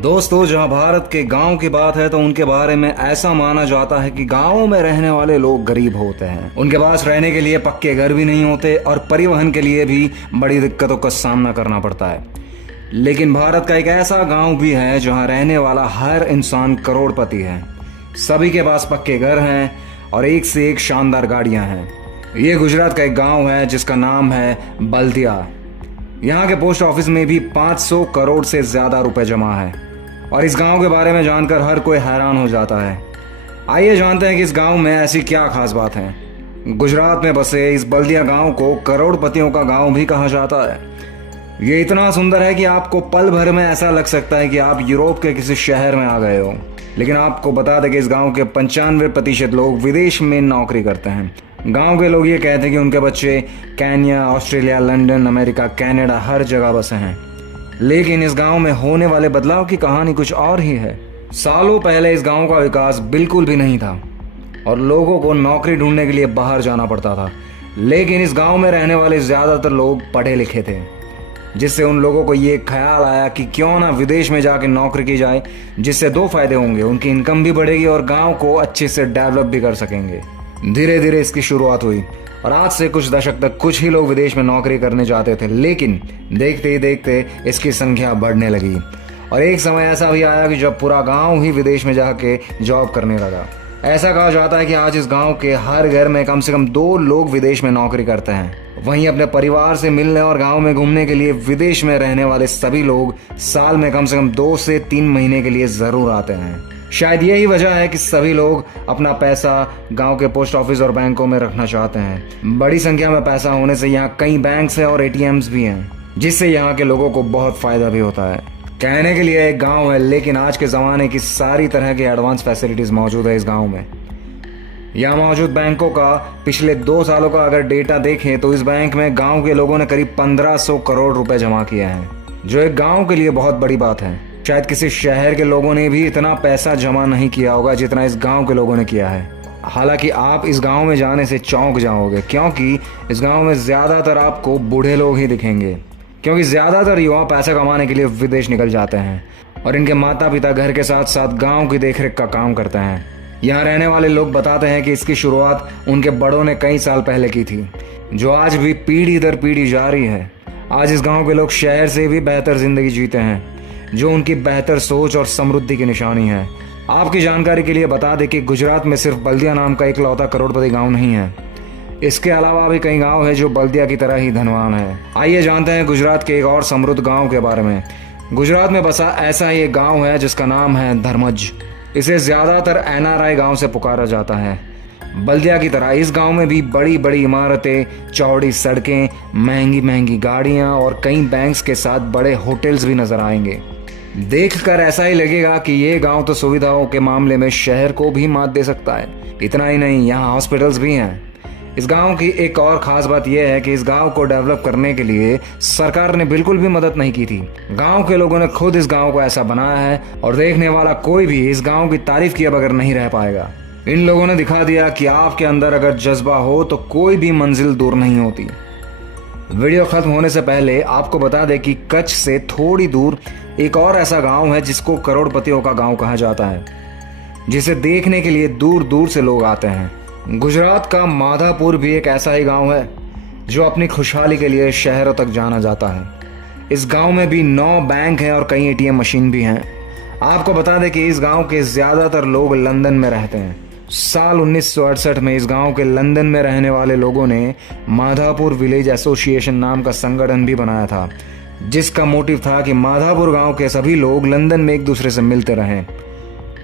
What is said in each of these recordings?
दोस्तों, जहां भारत के गांव की बात है तो उनके बारे में ऐसा माना जाता है कि गांवों में रहने वाले लोग गरीब होते हैं। उनके पास रहने के लिए पक्के घर भी नहीं होते और परिवहन के लिए भी बड़ी दिक्कतों का सामना करना पड़ता है। लेकिन भारत का एक ऐसा गांव भी है जहां रहने वाला हर इंसान करोड़पति है। सभी के पास पक्के घर हैं और एक से एक शानदार गाड़ियां हैं। ये गुजरात का एक गांव है जिसका नाम है बल्दिया। यहाँ के पोस्ट ऑफिस में भी 500 करोड़ से ज्यादा रुपए जमा है और इस गांव के बारे में जानकर हर कोई हैरान हो जाता है। आइए जानते हैं कि इस गांव में ऐसी क्या खास बात है। गुजरात में बसे इस बल्दिया गांव को करोड़पतियों का गांव भी कहा जाता है। ये इतना सुंदर है कि आपको पल भर में ऐसा लग सकता है कि आप यूरोप के किसी शहर में आ गए हो। लेकिन आपको बता दें कि इस गांव के 95% लोग विदेश में नौकरी करते हैं। गांव के लोग ये कहते हैं कि उनके बच्चे Kenya, Australia, London, America, Canada हर जगह बसे हैं। लेकिन इस गांव में होने वाले बदलाव की कहानी कुछ और ही है। सालों पहले इस गांव का विकास बिल्कुल भी नहीं था और लोगों को नौकरी ढूंढने के लिए बाहर जाना पड़ता था। लेकिन इस गांव में रहने वाले ज्यादातर लोग पढ़े लिखे थे, जिससे उन लोगों को ये ख्याल आया कि क्यों ना विदेश में जाकर नौकरी की जाए, जिससे दो फायदे होंगे। उनकी इनकम भी बढ़ेगी और गांव को अच्छे से डेवलप भी कर सकेंगे। धीरे धीरे इसकी शुरुआत हुई और आज से कुछ दशक तक कुछ ही लोग विदेश में नौकरी करने जाते थे। लेकिन देखते ही देखते इसकी संख्या बढ़ने लगी और एक समय ऐसा भी आया कि जब पूरा गांव ही विदेश में जाके जॉब करने लगा। ऐसा कहा जाता है कि आज इस गांव के हर घर में कम से कम 2 लोग विदेश में नौकरी करते हैं। वहीं अपने परिवार से मिलने और गांव में घूमने के लिए विदेश में रहने वाले सभी लोग साल में कम से कम 2 से 3 महीने के लिए जरूर आते हैं। शायद यही वजह है कि सभी लोग अपना पैसा गांव के पोस्ट ऑफिस और बैंकों में रखना चाहते हैं। बड़ी संख्या में पैसा होने से यहाँ कई बैंक्स हैं और एटीएम्स भी हैं, जिससे यहाँ के लोगों को बहुत फायदा भी होता है। कहने के लिए एक गांव है, लेकिन आज के जमाने की सारी तरह की एडवांस फैसिलिटीज मौजूद है इस गांव में। यहाँ मौजूद बैंकों का पिछले 2 सालों का अगर डेटा देखें तो इस बैंक में गांव के लोगों ने करीब 1500 करोड़ रुपए जमा किए हैं, जो एक गांव के लिए बहुत बड़ी बात है। शायद किसी शहर के लोगों ने भी इतना पैसा जमा नहीं किया होगा जितना इस गांव के लोगों ने किया है। हालांकि आप इस गांव में जाने से चौंक जाओगे, क्योंकि इस गांव में ज्यादातर आपको बूढ़े लोग ही दिखेंगे, क्योंकि ज्यादातर युवा पैसा कमाने के लिए विदेश निकल जाते हैं और इनके माता पिता घर के साथ साथ गांव की देखरेख का काम करते हैं। यहाँ रहने वाले लोग बताते हैं कि इसकी शुरुआत उनके बड़ों ने कई साल पहले की थी, जो आज भी पीढ़ी दर पीढ़ी जारी है। आज इस गांव के लोग शहर से भी बेहतर जिंदगी जीते हैं, जो उनकी बेहतर सोच और समृद्धि की निशानी है। आपकी जानकारी के लिए बता दें कि गुजरात में सिर्फ बल्दिया नाम का इकलौता करोड़पति गांव नहीं है। इसके अलावा भी कई गांव है जो बल्दिया की तरह ही धनवान है। आइए जानते हैं गुजरात के एक और समृद्ध गांव के बारे में। गुजरात में बसा ऐसा ही एक गांव है जिसका नाम है धर्मज। इसे ज्यादातर NRI गांव से पुकारा जाता है। बल्दिया की तरह इस गांव में भी बड़ी बड़ी इमारतें, चौड़ी सड़कें, महंगी महंगी गाड़ियां और कई बैंक्स के साथ बड़े होटल्स भी नजर आएंगे। देखकर ऐसा ही लगेगा कि ये गांव तो सुविधाओं के मामले में शहर को भी मात दे सकता है। इतना ही नहीं, यहाँ हॉस्पिटल्स भी हैं। इस गांव की एक और खास बात यह है कि इस गांव को डेवलप करने के लिए सरकार ने बिल्कुल भी मदद नहीं की थी। गांव के लोगों ने खुद इस गांव को ऐसा बनाया है और देखने वाला कोई भी इस गांव की तारीफ किए बगैर नहीं रह पाएगा। इन लोगों ने दिखा दिया कि आपके अंदर अगर जज्बा हो तो कोई भी मंजिल दूर नहीं होती। वीडियो खत्म होने से पहले आपको बता दें कि कच्छ से थोड़ी दूर एक और ऐसा गांव है जिसको करोड़पतियों का गांव कहा जाता है, जिसे देखने के लिए दूर दूर से लोग आते हैं। गुजरात का माधापुर भी एक ऐसा ही गांव है जो अपनी खुशहाली के लिए शहरों तक जाना जाता है। इस गांव में भी 9 बैंक हैं और कई ATM मशीन भी हैं। आपको बता दें कि इस गांव के ज्यादातर लोग लंदन में रहते हैं। साल 1968 में इस गांव के लंदन में रहने वाले लोगों ने माधापुर विलेज एसोसिएशन नाम का संगठन भी बनाया था, जिसका मोटिव था कि माधापुर गांव के सभी लोग लंदन में एक दूसरे से मिलते रहें।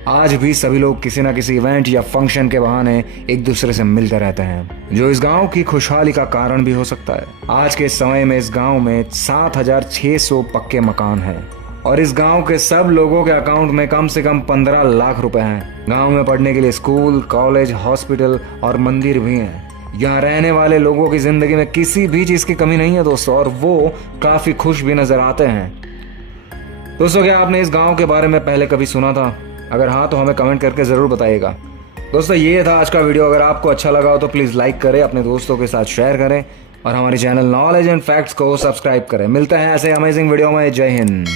आज भी सभी लोग किसी न किसी इवेंट या फंक्शन के बहाने एक दूसरे से मिलते रहते हैं, जो इस गांव की खुशहाली का कारण भी हो सकता है। आज के समय में इस गांव में 7600 पक्के मकान हैं और इस गांव के सब लोगों के अकाउंट में कम से कम 15 लाख रुपए हैं। गांव में पढ़ने के लिए स्कूल, कॉलेज, हॉस्पिटल और मंदिर भी हैं। यहाँ रहने वाले लोगों की जिंदगी में किसी भी चीज की कमी नहीं है दोस्तों, और वो काफी खुश भी नजर आते हैं। दोस्तों, क्या आपने इस गांव के बारे में पहले कभी सुना था? अगर हाँ तो हमें कमेंट करके जरूर बताइएगा। दोस्तों, ये था आज का वीडियो। अगर आपको अच्छा लगा हो तो प्लीज लाइक करें, अपने दोस्तों के साथ शेयर करें और हमारे चैनल नॉलेज एंड फैक्ट्स को सब्सक्राइब करें। मिलते हैं ऐसे अमेजिंग वीडियो में। जय हिंद।